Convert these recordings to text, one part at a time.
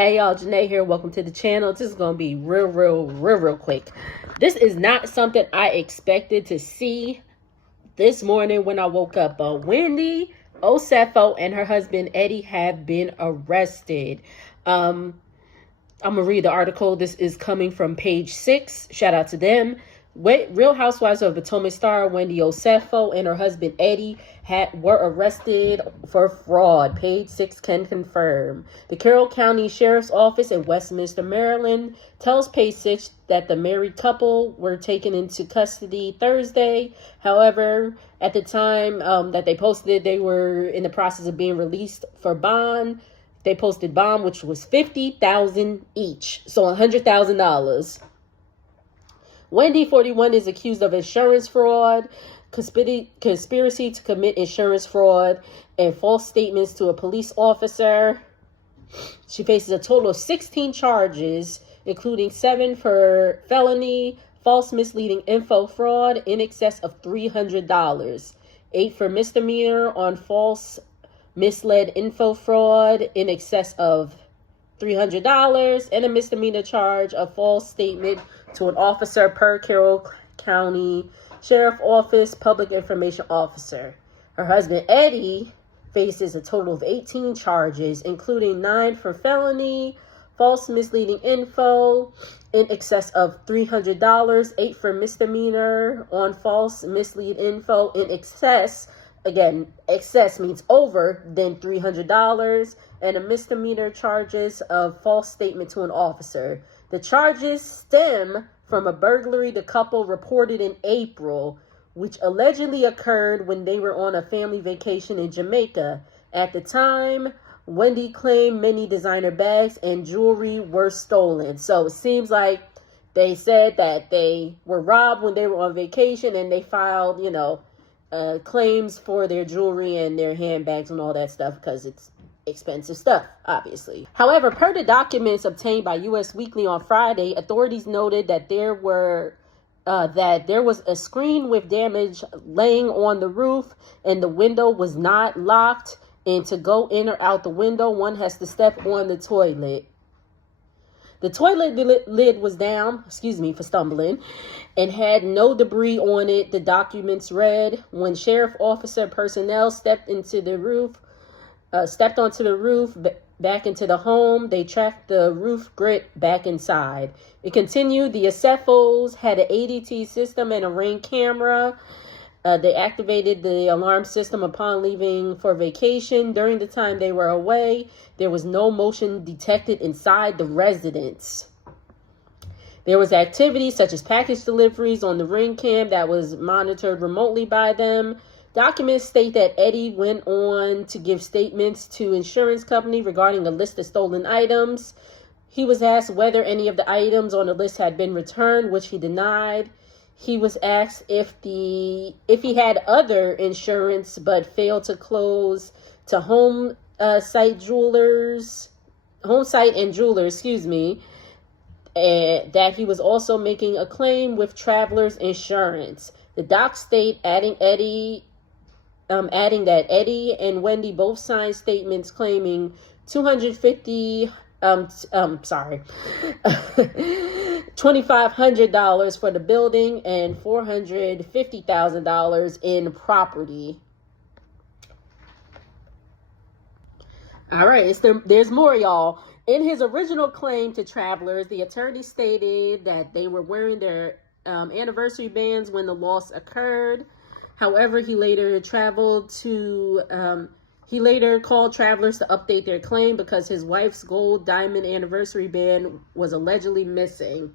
Hey y'all, Janae here. Welcome to the channel. This is going to be real quick. This is not something I expected to see this morning when I woke up. But Wendy, Osefo, and her husband Eddie have been arrested. I'm going to read the article. This is coming from page 6. Shout out to them. Real Housewives of Potomac star Wendy Osefo and her husband Eddie were arrested for fraud. Page 6 can confirm. The Carroll County Sheriff's Office in Westminster, Maryland, tells page 6 that the married couple were taken into custody Thursday. However, at the time that they posted it, they were in the process of being released for bond. They posted bond, which was $50,000 each, so $100,000. Wendy, 41, is accused of insurance fraud, conspiracy to commit insurance fraud, and false statements to a police officer. She faces a total of 16 charges, including 7 for felony, false misleading info fraud in excess of $300, 8 for misdemeanor on false misled info fraud in excess of $300, and a misdemeanor charge of false statement to an officer per Carroll County Sheriff Office Public Information Officer. Her husband Eddie faces a total of 18 charges, including 9 for felony, false misleading info in excess of $300, 8 for misdemeanor on false mislead info in excess. Again, excess means over than $300, and a misdemeanor charges of false statement to an officer. The charges stem from a burglary the couple reported in April, which allegedly occurred when they were on a family vacation in Jamaica. At the time, Wendy claimed many designer bags and jewelry were stolen. So it seems like they said that they were robbed when they were on vacation, and they filed, claims for their jewelry and their handbags and all that stuff because it's expensive stuff, obviously. However, per the documents obtained by U.S. Weekly on Friday, authorities noted that there was a screen with damage laying on the roof, and the window was not locked. And to go in or out the window, one has to step on the toilet. The toilet lid was down, excuse me for stumbling, and had no debris on it. The documents read, when sheriff officer personnel stepped onto the roof, back into the home, they tracked the roof grit back inside. It continued, the Osefos had an ADT system and a Ring camera. They activated the alarm system upon leaving for vacation. During the time they were away, there was no motion detected inside the residence. There was activity such as package deliveries on the Ring cam that was monitored remotely by them. Documents state that Eddie went on to give statements to insurance company regarding a list of stolen items. He was asked whether any of the items on the list had been returned, which he denied. He was asked if he had other insurance but failed to close to Home Site and Jewelers, and that he was also making a claim with Travelers Insurance. The doc state adding that Eddie and Wendy both signed statements claiming $2,500 for the building and $450,000 in property. All right, there's more, y'all. In his original claim to Travelers, the attorney stated that they were wearing their anniversary bands when the loss occurred. However, he later called Travelers to update their claim because his wife's gold diamond anniversary band was allegedly missing.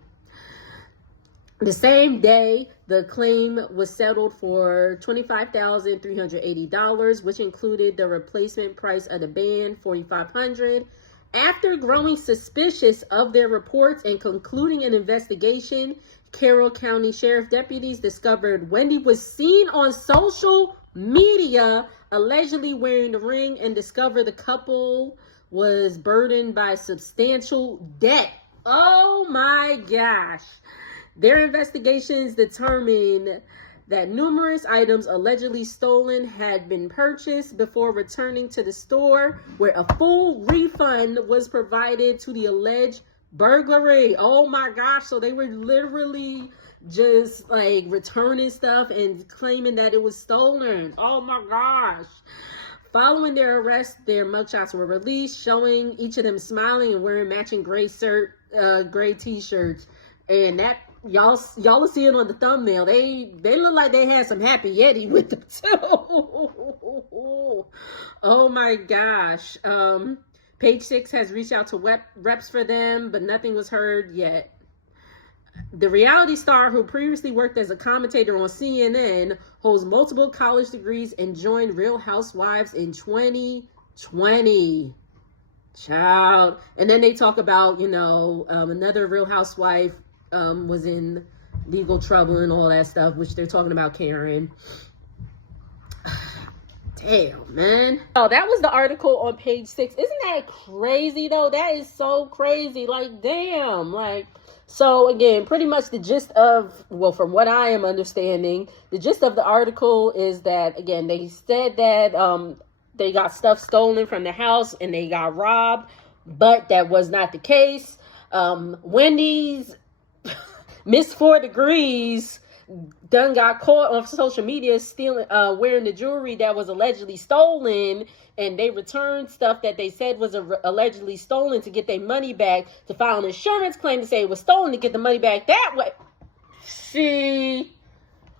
The same day, the claim was settled for $25,380, which included the replacement price of the band, $4,500. After growing suspicious of their reports and concluding an investigation, Carroll County Sheriff deputies discovered Wendy was seen on social media allegedly wearing the ring, and discovered the couple was burdened by substantial debt. Oh my gosh. Their investigations determined that numerous items allegedly stolen had been purchased before returning to the store, where a full refund was provided to the alleged burglary. Oh my gosh. So they were literally just like returning stuff and claiming that it was stolen. Oh my gosh. Following their arrest, their mugshots were released, showing each of them smiling and wearing matching gray t-shirts. And that y'all will see it on the thumbnail. They look like they had some Happy Yeti with them too. Oh my gosh. Page Six has reached out to reps for them, but nothing was heard yet. The reality star, who previously worked as a commentator on CNN, holds multiple college degrees and joined Real Housewives in 2020. Child. And then they talk about, another Real Housewife was in legal trouble and all that stuff, which they're talking about Karen. Damn, man. Oh, that was the article on Page Six. Isn't that crazy, though? That is so crazy. Like, damn. Like, so again, pretty much the gist of, well, from what I am understanding, the gist of the article is that, again, they said that they got stuff stolen from the house and they got robbed, but that was not the case. Wendy's Miss 4 Degrees done got caught on social media stealing, wearing the jewelry that was allegedly stolen, and they returned stuff that they said was allegedly stolen to get their money back, to file an insurance claim to say it was stolen to get the money back that way. See,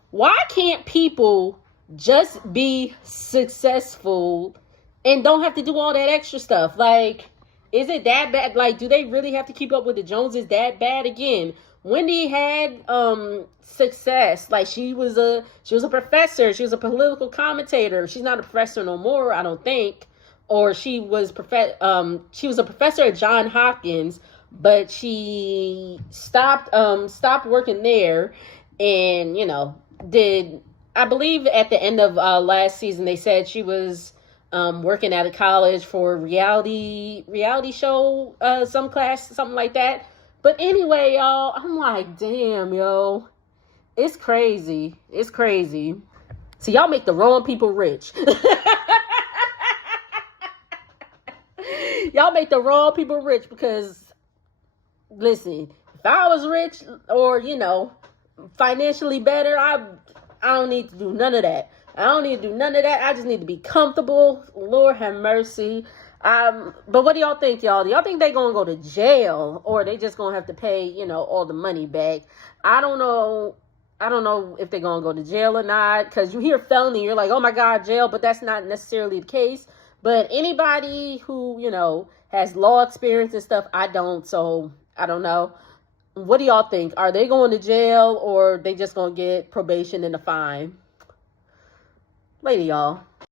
why can't people just be successful and don't have to do all that extra stuff? Like, is it that bad? Like, do they really have to keep up with the Joneses that bad? Again, Wendy had success. Like, she was a professor. She was a political commentator. She's not a professor no more, I don't think. Or she was a professor at Johns Hopkins, but she stopped working there, and I believe at the end of last season they said she was working at a college for reality show, some class, something like that. But anyway, y'all, I'm like, damn, yo, it's crazy. It's crazy. So y'all make the wrong people rich. Y'all make the wrong people rich, because, listen, if I was rich or, financially better, I don't need to do none of that. I just need to be comfortable. Lord have mercy. But what do y'all think, y'all? Do y'all think they gonna go to jail, or they just gonna have to pay, all the money back? I don't know if they're gonna go to jail or not, because you hear felony, you're like, oh my God, jail, but that's not necessarily the case. But anybody who, has law experience and stuff, I don't, so I don't know. What do y'all think? Are they going to jail, or they just gonna get probation and a fine? Later, y'all.